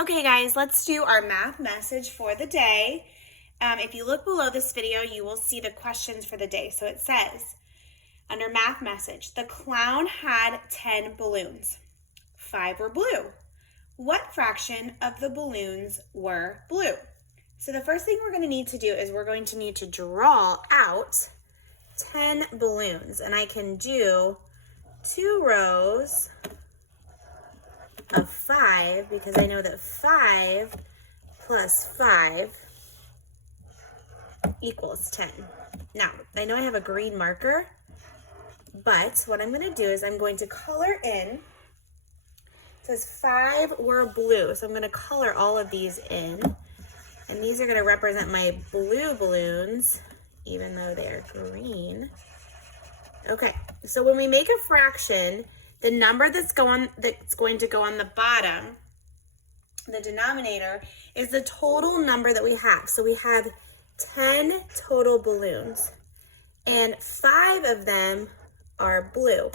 Okay guys, let's do our math message for the day. If you look below this video, you will see the questions for the day. So it says, under math message, the clown had 10 balloons. 5 were blue. What fraction of the balloons were blue? So the first thing we're going to need to do is we're going to need to draw out 10 balloons. And I can do 2 rows of 5 because I know that 5 plus 5 equals 10. Now, I know I have a green marker, but what I'm going to do is I'm going to color in. It says 5 were blue, so I'm going to color all of these in. And these are going to represent my blue balloons, even though they're green. Okay, so when we make a fraction, the number that's going to go on the bottom, the denominator, is the total number that we have. So we have 10 total balloons, and 5 of them are blue.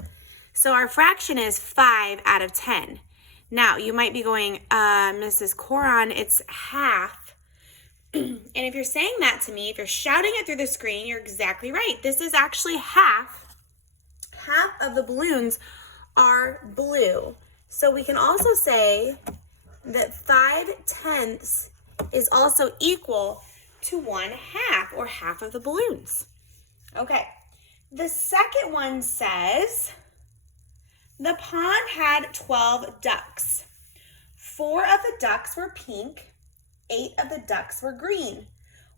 So our fraction is 5 out of 10. Now, you might be going, Mrs. Coron, it's half. And if you're saying that to me, if you're shouting it through the screen, you're exactly right. This is actually half. Half of the balloons are blue. So we can also say that 5/10 is also equal to 1/2, or half of the balloons. Okay, the second one says, the pond had 12 ducks. 4 of the ducks were pink, 8 of the ducks were green.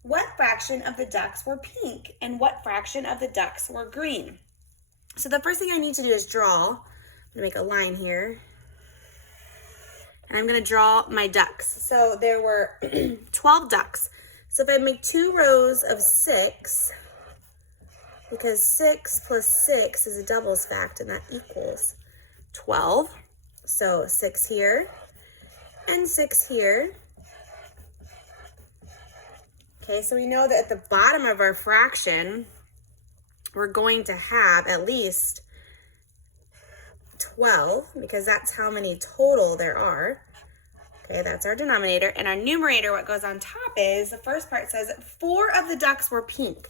What fraction of the ducks were pink, and what fraction of the ducks were green? So the first thing I need to do is draw. I'm gonna make a line here. And I'm gonna draw my ducks. So there were 12 ducks. So if I make 2 rows of 6, because 6 plus 6 is a doubles fact, and that equals 12. So 6 here and 6 here. Okay, so we know that at the bottom of our fraction, we're going to have at least 12, because that's how many total there are. Okay, that's our denominator. And our numerator, what goes on top is, the first part says 4 of the ducks were pink.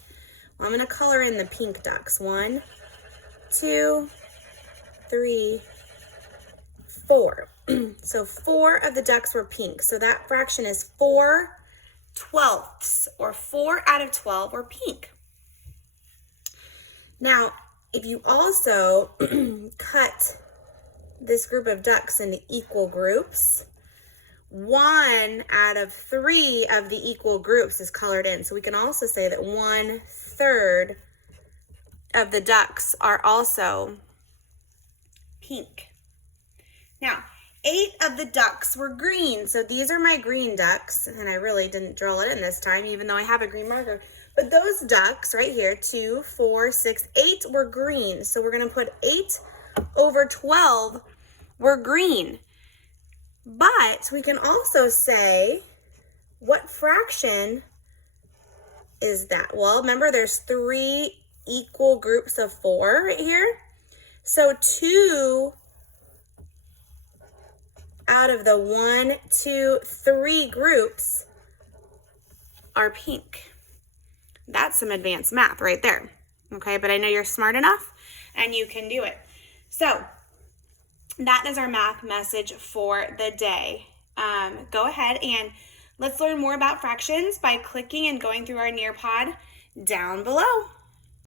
Well, I'm going to color in the pink ducks. 1, 2, 3, 4. So 4 of the ducks were pink. So that fraction is 4/12, or 4 out of 12 were pink. Now, if you also cut this group of ducks into equal groups, 1 out of 3 of the equal groups is colored in. So we can also say that 1/3 of the ducks are also pink. Now, 8 of the ducks were green. So these are my green ducks, and I really didn't draw it in this time, even though I have a green marker. But those ducks right here, 2, 4, 6, 8 were green. So we're going to put 8/12 were green. But we can also say, what fraction is that? Well, remember there's 3 equal groups of 4 right here. So 2 out of the 1, 2, 3 groups are pink. That's some advanced math right there. Okay, but I know you're smart enough and you can do it. So that is our math message for the day. Go ahead and let's learn more about fractions by clicking and going through our Nearpod down below.